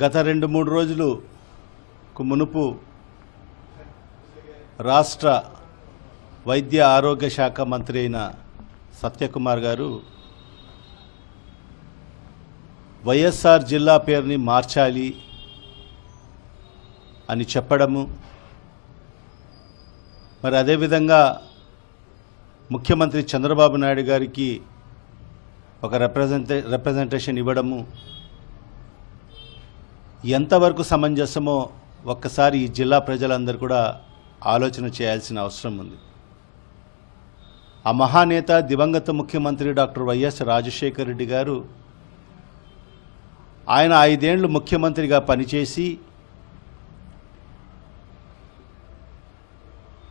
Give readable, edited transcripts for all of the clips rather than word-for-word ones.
గత 2-3 రోజులకు మునుపు రాష్ట్ర వైద్య ఆరోగ్య శాఖ మంత్రి అయిన సత్యకుమార్ గారు వైఎస్ఆర్ జిల్లా పేరుని మార్చాలి అని చెప్పడము, మరి అదేవిధంగా ముఖ్యమంత్రి చంద్రబాబు నాయుడు గారికి ఒక రిప్రజెంటేషన్ ఇవ్వడము ఎంతవరకు సమంజసమో ఒక్కసారి ఈ జిల్లా ప్రజలందరూ కూడా ఆలోచన చేయాల్సిన అవసరం ఉంది. ఆ మహానేత దివంగత ముఖ్యమంత్రి డాక్టర్ వైఎస్ రాజశేఖర రెడ్డి గారు ఆయన 5 ఏళ్లు ముఖ్యమంత్రిగా పనిచేసి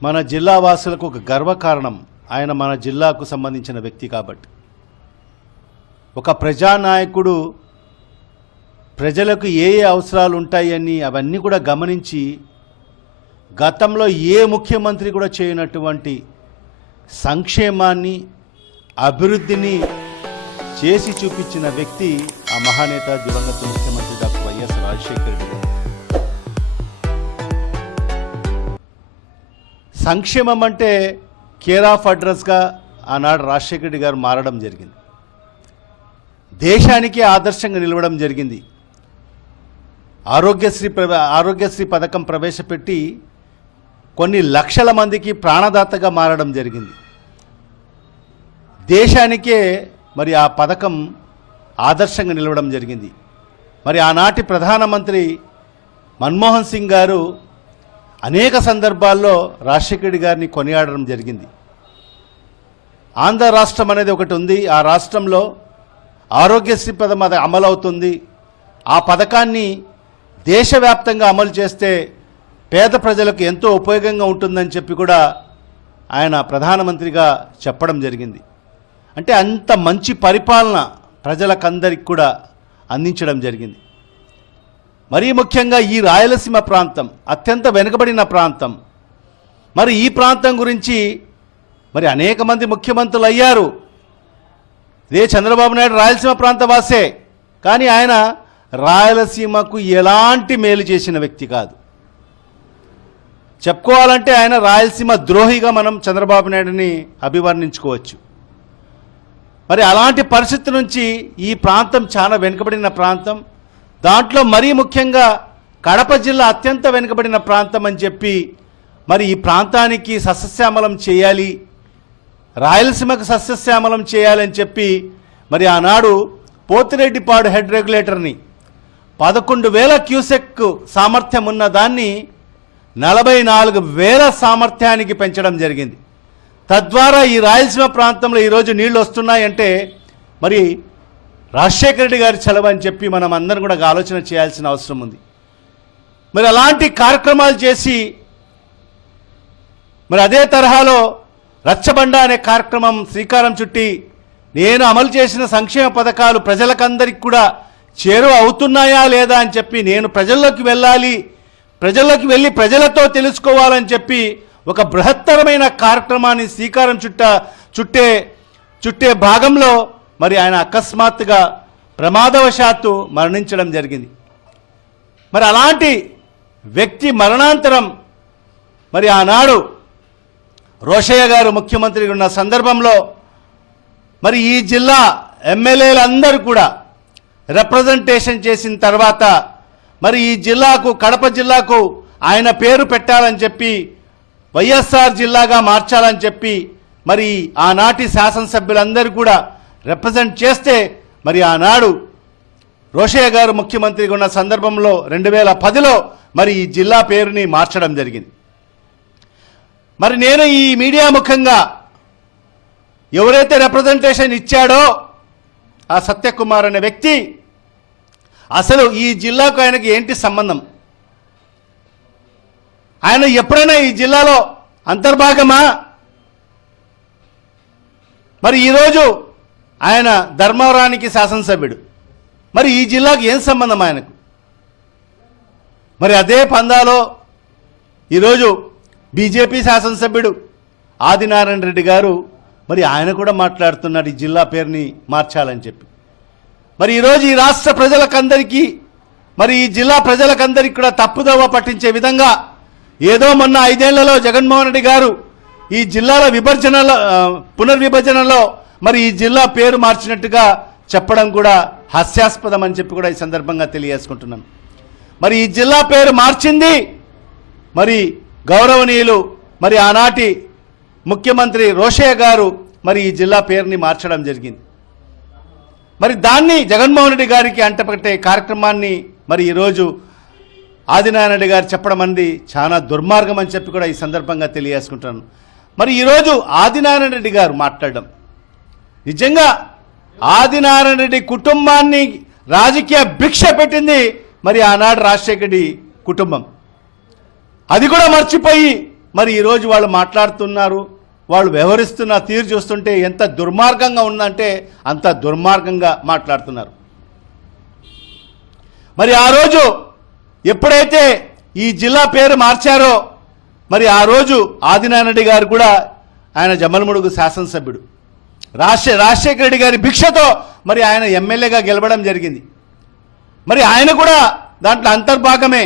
మన జిల్లా వాసులకు ఒక గర్వకారణం. ఆయన మన జిల్లాకు సంబంధించిన వ్యక్తి కాబట్టి ఒక ప్రజానాయకుడు ప్రజలకు ఏ అవసరాలు ఉంటాయని అవన్నీ కూడా గమనించి గతంలో ఏ ముఖ్యమంత్రి కూడా చేయనటువంటి సంక్షేమాన్ని అభివృద్ధిని చేసి చూపించిన వ్యక్తి ఆ మహానేత దివంగత ముఖ్యమంత్రి డాక్టర్ వైఎస్ రాజశేఖర రెడ్డి గారు. సంక్షేమం అంటే కేర్ ఆఫ్ అడ్రస్గా ఆనాడు రాజశేఖర రెడ్డి గారు మారడం జరిగింది. దేశానికి ఆదర్శంగా నిలవడం జరిగింది. ఆరోగ్యశ్రీ పథకం ప్రవేశపెట్టి కొన్ని లక్షల మందికి ప్రాణదాతగా మారడం జరిగింది. దేశానికే మరి ఆ పథకం ఆదర్శంగా నిలవడం జరిగింది. మరి ఆనాటి ప్రధానమంత్రి మన్మోహన్ సింగ్ గారు అనేక సందర్భాల్లో రాజశేఖర రెడ్డి గారిని కొనియాడడం జరిగింది. ఆంధ్ర రాష్ట్రం అనేది ఒకటి ఉంది. ఆ రాష్ట్రంలో ఆరోగ్యశ్రీ పథకం అది అమలవుతుంది. ఆ పథకాన్ని దేశవ్యాప్తంగా అమలు చేస్తే పేద ప్రజలకు ఎంతో ఉపయోగంగా ఉంటుందని చెప్పి కూడా ఆయన ప్రధానమంత్రిగా చెప్పడం జరిగింది. అంటే అంత మంచి పరిపాలన ప్రజలకందరికి కూడా అందించడం జరిగింది. మరీ ముఖ్యంగా ఈ రాయలసీమ ప్రాంతం అత్యంత వెనుకబడిన ప్రాంతం. మరి ఈ ప్రాంతం గురించి మరి అనేక మంది ముఖ్యమంత్రులు అయ్యారు. ఇదే చంద్రబాబు నాయుడు రాయలసీమ ప్రాంత వాసే, కానీ ఆయన రాయలసీమకు ఎలాంటి మేలు చేసిన వ్యక్తి కాదు. చెప్పుకోవాలంటే ఆయన రాయలసీమ ద్రోహిగా మనం చంద్రబాబు నాయుడిని అభివర్ణించుకోవచ్చు. మరి అలాంటి పరిస్థితి నుంచి ఈ ప్రాంతం చాలా వెనుకబడిన ప్రాంతం. దాంట్లో మరీ ముఖ్యంగా కడప జిల్లా అత్యంత వెనుకబడిన ప్రాంతం అని చెప్పి మరి ఈ ప్రాంతానికి సస్యశ్యామలం చేయాలి, రాయలసీమకు సస్యశ్యామలం చేయాలని చెప్పి మరి ఆనాడు పోతిరెడ్డిపాడు హెడ్ రెగ్యులేటర్ని 11,000 క్యూసెక్ సామర్థ్యం ఉన్న దాన్ని 44,000 సామర్థ్యానికి పెంచడం జరిగింది. తద్వారా ఈ రాయలసీమ ప్రాంతంలో ఈరోజు నీళ్లు వస్తున్నాయంటే మరి రాజశేఖర రెడ్డి గారి చలవ అని చెప్పి మనం అందరం కూడా ఆలోచన చేయాల్సిన అవసరం ఉంది. మరి అలాంటి కార్యక్రమాలు చేసి మరి అదే తరహాలో రచ్చబండ అనే కార్యక్రమం శ్రీకారం చుట్టి నేను అమలు చేసిన సంక్షేమ పథకాలు ప్రజలకందరికి కూడా చేరువ అవుతున్నాయా లేదా అని చెప్పి నేను ప్రజల్లోకి వెళ్ళాలి, ప్రజల్లోకి వెళ్ళి ప్రజలతో తెలుసుకోవాలని చెప్పి ఒక బృహత్తరమైన కార్యక్రమాన్ని శ్రీకారం చుట్టే భాగంలో మరి ఆయన అకస్మాత్తుగా ప్రమాదవశాత్తు మరణించడం జరిగింది. మరి అలాంటి వ్యక్తి మరణాంతరం మరి ఆనాడు రోషయ్య గారు ముఖ్యమంత్రిగా ఉన్న సందర్భంలో మరి ఈ జిల్లా ఎమ్మెల్యేలందరూ కూడా రిప్రజెంటేషన్ చేసిన తర్వాత మరి ఈ జిల్లాకు కడప జిల్లాకు ఆయన పేరు పెట్టాలని చెప్పి వైఎస్ఆర్ జిల్లాగా మార్చాలని చెప్పి మరి ఆనాటి శాసనసభ్యులందరూ కూడా రిప్రజెంట్ చేస్తే మరి ఆనాడు రోషయ్య గారు ముఖ్యమంత్రిగా ఉన్న సందర్భంలో 2010లో మరి ఈ జిల్లా పేరుని మార్చడం జరిగింది. మరి నేను ఈ మీడియా ముఖంగా ఎవరైతే రిప్రజెంటేషన్ ఇచ్చాడో ఆ సత్యకుమార్ అనే వ్యక్తి అసలు ఈ జిల్లాకు ఆయనకి ఏంటి సంబంధం? ఆయన ఎప్పుడైనా ఈ జిల్లాలో అంతర్భాగమా? మరి ఈరోజు ఆయన ధర్మవరానికి శాసనసభ్యుడు. మరి ఈ జిల్లాకు ఏం సంబంధం ఆయనకు? మరి అదే పందాలో ఈరోజు బీజేపీ శాసనసభ్యుడు ఆదినారాయణ రెడ్డి గారు మరి ఆయన కూడా మాట్లాడుతున్నాడు ఈ జిల్లా పేరుని మార్చాలని చెప్పి. మరి ఈరోజు ఈ రాష్ట్ర ప్రజలకందరికీ మరి ఈ జిల్లా ప్రజలకందరికీ కూడా తప్పుదోవ పట్టించే విధంగా ఏదో మొన్న 5 ఏళ్లలో జగన్మోహన్ రెడ్డి గారు ఈ జిల్లాల పునర్విభజనలో మరి ఈ జిల్లా పేరు మార్చినట్టుగా చెప్పడం కూడా హాస్యాస్పదం అని చెప్పి కూడా ఈ సందర్భంగా తెలియజేసుకుంటున్నాను. మరి ఈ జిల్లా పేరు మార్చింది మరి గౌరవనీయులు మరి ఆనాటి ముఖ్యమంత్రి రోషయ్య గారు మరి ఈ జిల్లా పేరుని మార్చడం జరిగింది. మరి దాన్ని జగన్మోహన్ రెడ్డి గారికి అంటపట్టే కార్యక్రమాన్ని మరి ఈరోజు ఆదినారాయణ రెడ్డి గారు చెప్పడం అనేది చాలా దుర్మార్గం అని చెప్పి కూడా ఈ సందర్భంగా తెలియజేసుకుంటాను. మరి ఈరోజు ఆదినారాయణ రెడ్డి గారు మాట్లాడడం నిజంగా ఆదినారాయణ రెడ్డి కుటుంబాన్ని రాజకీయ భిక్ష పెట్టింది మరి ఆనాడు రాజశేఖర రెడ్డి కుటుంబం. అది కూడా మర్చిపోయి మరి ఈరోజు వాళ్ళు మాట్లాడుతున్నారు. వాళ్ళు వ్యవహరిస్తున్న తీరు చూస్తుంటే ఎంత దుర్మార్గంగా ఉందంటే అంత దుర్మార్గంగా మాట్లాడుతున్నారు. మరి ఆ రోజు ఎప్పుడైతే ఈ జిల్లా పేరు మార్చారో మరి ఆ రోజు ఆదినారాయణ రెడ్డి గారు కూడా ఆయన జమ్మలమడుగు శాసనసభ్యుడు రాజశేఖర రెడ్డి గారి భిక్షతో మరి ఆయన ఎమ్మెల్యేగా గెలవడం జరిగింది. మరి ఆయన కూడా దాంట్లో అంతర్భాగమే.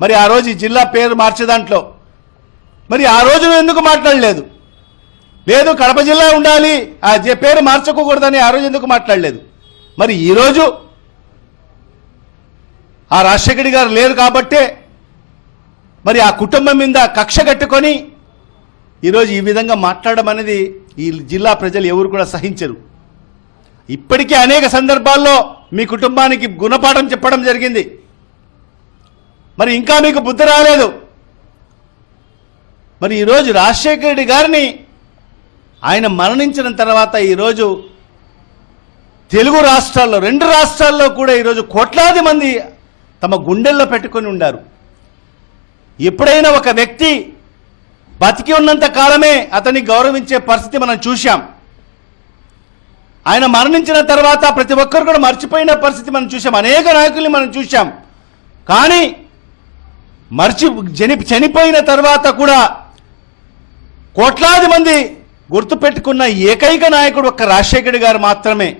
మరి ఆ రోజు ఈ జిల్లా పేరు మార్చే దాంట్లో మరి ఆ రోజు ఎందుకు మాట్లాడలేదు? లేదు కడప జిల్లా ఉండాలి, ఆ పేరు మార్చుకోకూడదని ఆ రోజు ఎందుకు మాట్లాడలేదు? మరి ఈరోజు ఆ రాజశేఖర రెడ్డి గారు లేరు కాబట్టే మరి ఆ కుటుంబం మీద కక్ష కట్టుకొని ఈరోజు ఈ విధంగా మాట్లాడడం అనేది ఈ జిల్లా ప్రజలు ఎవరు కూడా సహించరు. ఇప్పటికే అనేక సందర్భాల్లో మీ కుటుంబానికి గుణపాఠం చెప్పడం జరిగింది. మరి ఇంకా మీకు బుద్ధి రాలేదు. మరి ఈరోజు రాజశేఖర రెడ్డి గారిని ఆయన మరణించిన తర్వాత ఈరోజు తెలుగు రాష్ట్రాల్లో 2 రాష్ట్రాల్లో కూడా ఈరోజు కోట్లాది మంది తమ గుండెల్లో పెట్టుకొని ఉన్నారు. ఎప్పుడైనా ఒక వ్యక్తి బతికి ఉన్నంత కాలమే అతన్ని గౌరవించే పరిస్థితి మనం చూశాం. ఆయన మరణించిన తర్వాత ప్రతి ఒక్కరు కూడా మర్చిపోయిన పరిస్థితి మనం చూసాం. అనేక నాయకుల్ని మనం చూసాం. కానీ చనిపోయిన తర్వాత కూడా కోట్లాది మంది గుర్తుపెట్టుకున్న ఏకైక నాయకుడు ఒక్క రాజశేఖర రెడ్డి గారు మాత్రమే.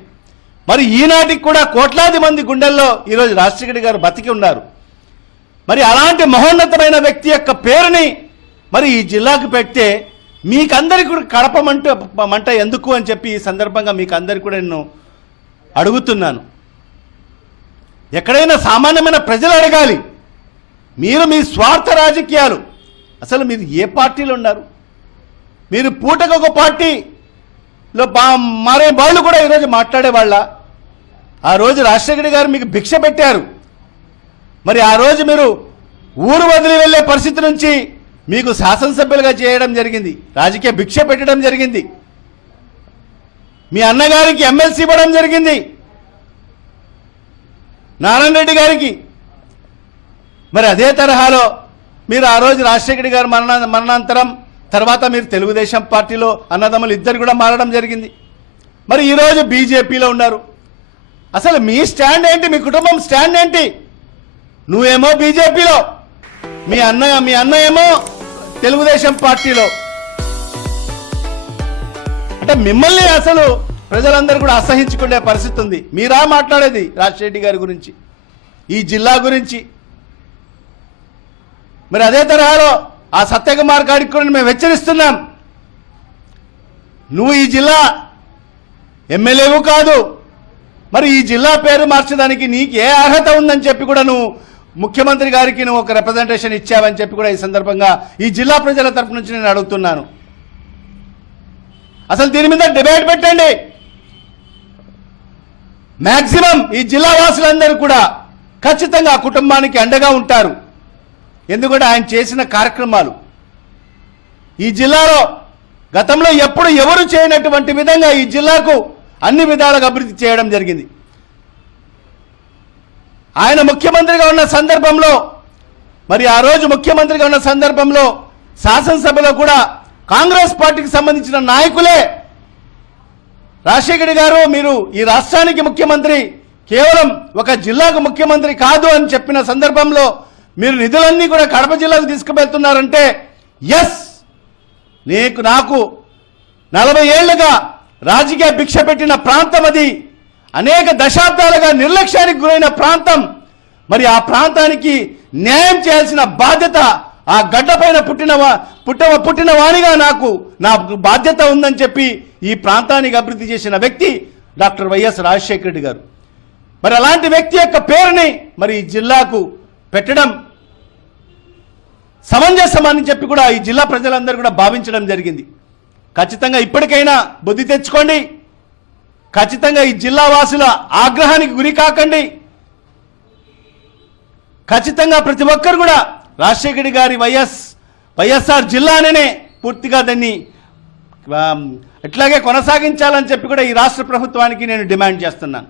మరి ఈనాటికి కూడా కోట్లాది మంది గుండెల్లో ఈరోజు రాజశేఖర రెడ్డి గారు బతికి ఉన్నారు. మరి అలాంటి మహోన్నతమైన వ్యక్తి యొక్క పేరుని మరి ఈ జిల్లాకు పెడితే మీకందరికీ కూడా కడప మంట ఎందుకు అని చెప్పి ఈ సందర్భంగా మీకు అందరికీ కూడా నేను అడుగుతున్నాను. ఎక్కడైనా సామాన్యమైన ప్రజలు అడగాలి. మీరు మీ స్వార్థ రాజకీయాలు, అసలు మీరు ఏ పార్టీలో ఉన్నారు? మీరు పూటకు ఒక పార్టీలో మారే వాళ్ళు కూడా ఈరోజు మాట్లాడేవాళ్ళ? ఆ రోజు రాజశేఖర రెడ్డి గారు మీకు భిక్ష పెట్టారు. మరి ఆ రోజు మీరు ఊరు వదిలి వెళ్ళే పరిస్థితి నుంచి మీకు శాసనసభ్యులుగా చేయడం జరిగింది, రాజకీయ భిక్ష పెట్టడం జరిగింది. మీ అన్నగారికి ఎమ్మెల్సీ ఇవ్వడం జరిగింది, నారాయణ రెడ్డి గారికి. మరి అదే తరహాలో మీరు ఆ రోజు రాజశేఖర రెడ్డి గారు మరణాంతరం తర్వాత మీరు తెలుగుదేశం పార్టీలో అన్నదమ్ములు ఇద్దరు కూడా మారడం జరిగింది. మరి ఈరోజు బీజేపీలో ఉన్నారు. అసలు మీ స్టాండ్ ఏంటి? మీ కుటుంబం స్టాండ్ ఏంటి? నువ్వేమో బీజేపీలో, మీ అన్న ఏమో తెలుగుదేశం పార్టీలో. అంటే మిమ్మల్ని అసలు ప్రజలందరూ కూడా అసహించుకునే పరిస్థితి ఉంది. మీరా మాట్లాడేది రాజశేఖర రెడ్డి గారి గురించి, ఈ జిల్లా గురించి. మరి అదే తరహాలో ఆ సత్యకుమార్ గారికి కూడా మేము హెచ్చరిస్తున్నాం. నువ్వు ఈ జిల్లా ఎమ్మెల్యేవు కాదు. మరి ఈ జిల్లా పేరు మార్చడానికి నీకు ఏ అర్హత ఉందని చెప్పి కూడా నువ్వు ముఖ్యమంత్రి గారికి నువ్వు ఒక రిప్రజెంటేషన్ ఇచ్చావని చెప్పి కూడా ఈ సందర్భంగా ఈ జిల్లా ప్రజల తరపు నుంచి నేను అడుగుతున్నాను. అసలు దీని మీద డిబేట్ పెట్టండి. మ్యాక్సిమం ఈ జిల్లా వాసులందరూ కూడా ఖచ్చితంగా ఆ కుటుంబానికి అండగా ఉంటారు. ఎందుకంటే ఆయన చేసిన కార్యక్రమాలు ఈ జిల్లాలో గతంలో ఎప్పుడు ఎవరు చేయనటువంటి విధంగా ఈ జిల్లాకు అన్ని విధాలుగా అభివృద్ధి చేయడం జరిగింది. ఆయన ముఖ్యమంత్రిగా ఉన్న సందర్భంలో, మరి ఆ రోజు ముఖ్యమంత్రిగా ఉన్న సందర్భంలో శాసనసభలో కూడా కాంగ్రెస్ పార్టీకి సంబంధించిన నాయకులే రాజశేఖర గారు మీరు ఈ రాష్ట్రానికి ముఖ్యమంత్రి, కేవలం ఒక జిల్లాకు ముఖ్యమంత్రి కాదు అని చెప్పిన సందర్భంలో మీరు నిధులన్నీ కూడా కడప జిల్లాకు తీసుకువెళ్తున్నారంటే ఎస్, నాకు 40 ఏళ్లుగా రాజకీయ భిక్ష పెట్టిన ప్రాంతం అది. అనేక దశాబ్దాలుగా నిర్లక్ష్యానికి గురైన ప్రాంతం. మరి ఆ ప్రాంతానికి న్యాయం చేయాల్సిన బాధ్యత ఆ గడ్డపైన పుట్టిన వాణిగా నా బాధ్యత ఉందని చెప్పి ఈ ప్రాంతానికి అభివృద్ధి చేసిన వ్యక్తి డాక్టర్ వైఎస్ రాజశేఖర రెడ్డి గారు. మరి అలాంటి వ్యక్తి యొక్క పేరుని మరి ఈ జిల్లాకు పెట్టడం సమంజసమని చెప్పి కూడా ఈ జిల్లా ప్రజలందరూ కూడా భావించడం జరిగింది. ఖచ్చితంగా ఇప్పటికైనా బుద్ధి తెచ్చుకోండి. ఖచ్చితంగా ఈ జిల్లా వాసుల ఆగ్రహానికి గురి కాకండి. ఖచ్చితంగా ప్రతి ఒక్కరు కూడా రాజశేఖర రెడ్డి గారి వైఎస్ఆర్ జిల్లానే పూర్తిగా దాన్ని ఇట్లాగే కొనసాగించాలని చెప్పి కూడా ఈ రాష్ట్ర ప్రభుత్వానికి నేను డిమాండ్ చేస్తున్నాను.